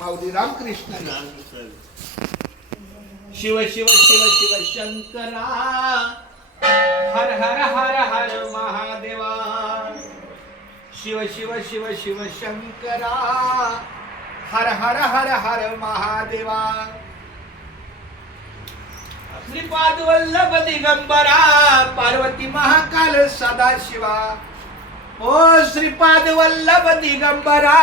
माऊली रामकृष्ण हरी. शिव शिव शिव शिव शंकरा हर हर हर हर महादेवा. शिव शिव शिव शिव शंकरा हर हर हर हर महादेवा. श्रीपाद वल्लभ दिगंबरा पार्वती महाकाल सदाशिवा. ओ श्रीपाद वल्लभ दिगंबरा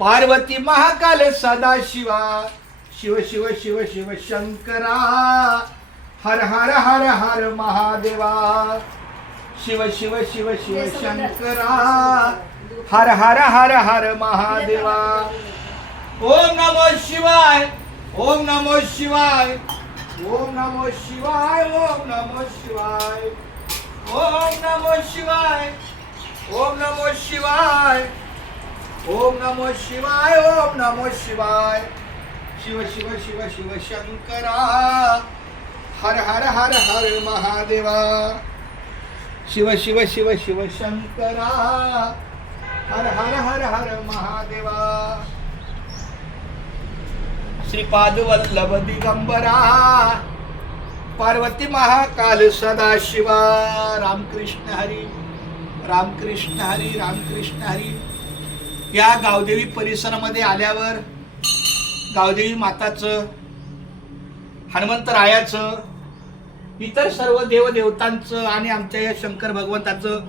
पार्वती महाकाल सदाशिवा. शिव शिव शिव शिव शंकरा हर हर हर हर महादेवा. शिव शिव शिव शिव शंकरा हर हर हर हर महादेवा. ओम नमो शिवाय ओम नमो शिवाय ओम नमो शिवाय ओम नमो शिवाय ओम नमो शिवाय ओम नमो शिवाय ओम नमो शिवाय ओम नमो शिवाय. शिव शिव शिव शिव शंकरा हर हर हर हर महादेवा. शिव शिव शिव शिव शंकरा हर हर हर हर महादेवा. श्रीपाद वल्लभ दिगंबरा पार्वती महाकाल सदाशिवा. रामकृष्ण हरी रामकृष्ण हरी रामकृष्ण हरी. या गावदेवी परिसरामध्ये आल्यावर गावदेवी माताचं, हनुमंतरायाचं, इतर सर्व देवदेवतांचं आणि आमच्या या शंकर भगवंताचं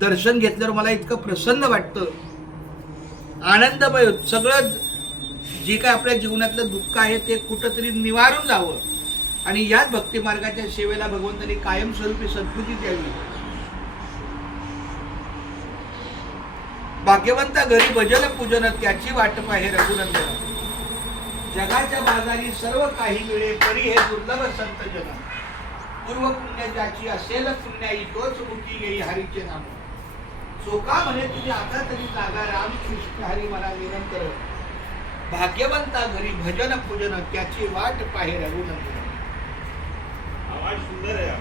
दर्शन घेतल्यावर मला इतकं प्रसन्न वाटतं, आनंदमय. सगळं जे काय आपल्या जीवनातलं दुःख आहे ते कुठंतरी निवारून जावं आणि याच भक्ती मार्गाच्या सेवेला भगवंतांनी कायमस्वरूपी सद्बुद्धी द्यावी. भाग्यवंता घरी भजन पूजन त्याची वाट पाहे रघुनंदन. जगाच्या बाजारी सर्व काही मिळे परी हे दुर्लभ संत जन. पूर्व पुण्य ज्याची असेल पुण्याई तोच मुक्ती येई हरीचे नाम. सोका म्हणे तुझे आता तरी जागा रामकृष्ण हरी मला निरंतर. भाग्यवंता घरी भजन पूजन त्याची वाट पाहे रघुनंदन. आवाज सुंदर आहे.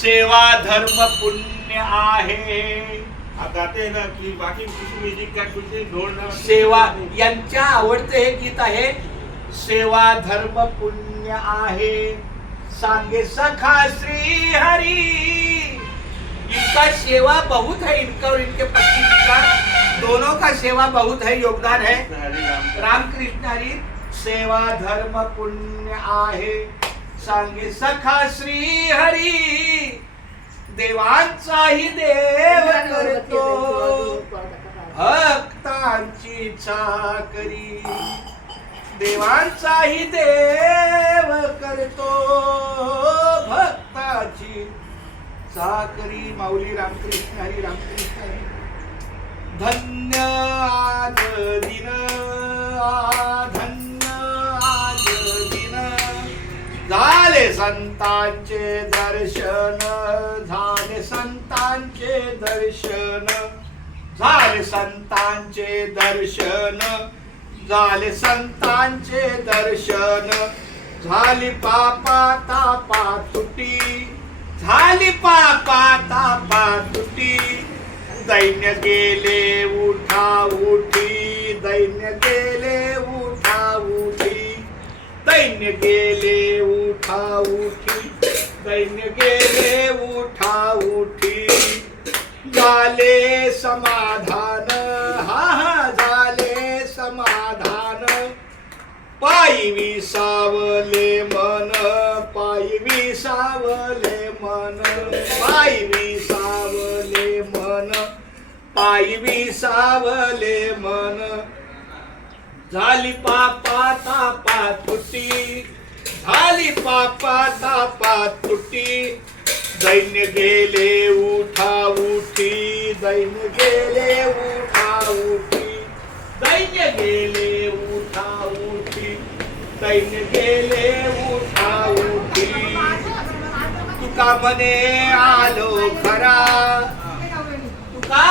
सेवा धर्म पुण्य आहे. आता ते ना की बाकी कुछ म्युझिक का कुछ ढोल सेवा यांच्या आवडते हे गीत आहे. सेवा धर्म पुण्य आहे सांगे सखा श्री हरी. इनका सेवा बहुत है, इनका और इनके पति का दोनों का सेवा बहुत है, योगदान है. रामकृष्ण हरी. सेवा धर्म पुण्य आहे सांगे सखा श्री हरी. देवांचाही देव करतो भक्तांची चाकरी. देवांचाही देव करतो भक्ताची चाकरी. माऊली रामकृष्ण हरी रामकृष्ण हरी. धन्य आज दिन धन्य आज दिन झाले संतांचे दर्शन झाले संतांचे दर्शन झाले संतांचे दर्शन झाले संतांचे दर्शन. झाली पापा तापा तुटी झाली पापा तापा तुटी. दैन्य गेले उठा उठी दैन्य गेले उठा उठी दैन्य गेले उठा उठी दैन्य गेले उठा उठी. झाले समाधान हा हा झाले समाधान. पायी विसावले मन पायी विसावले मन पायी विसावले मन पायी विसावले मन. झाली पापा तापा तुटी झाली पापा तापा तुटी. दैन्य गेले उठा उठी दैन्य गेले उठा उठी दैन्य गेले उठा उठी दैन्य गेले उठा उठी. तुका मने आलो खरा तुका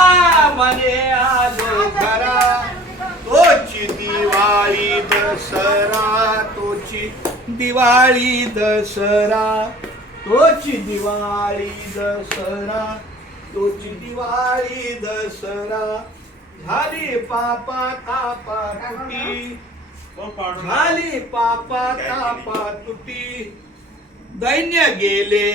मने आलो खरा. तोची दिवाळी दसरा तोची दिवाळी दसरा तोची दिवाळी दसरा तोची दिवाळी दसरा. झाली पापा तापा तुटी मग पाडून झाली पापा तापा तुटी दैन्य गेले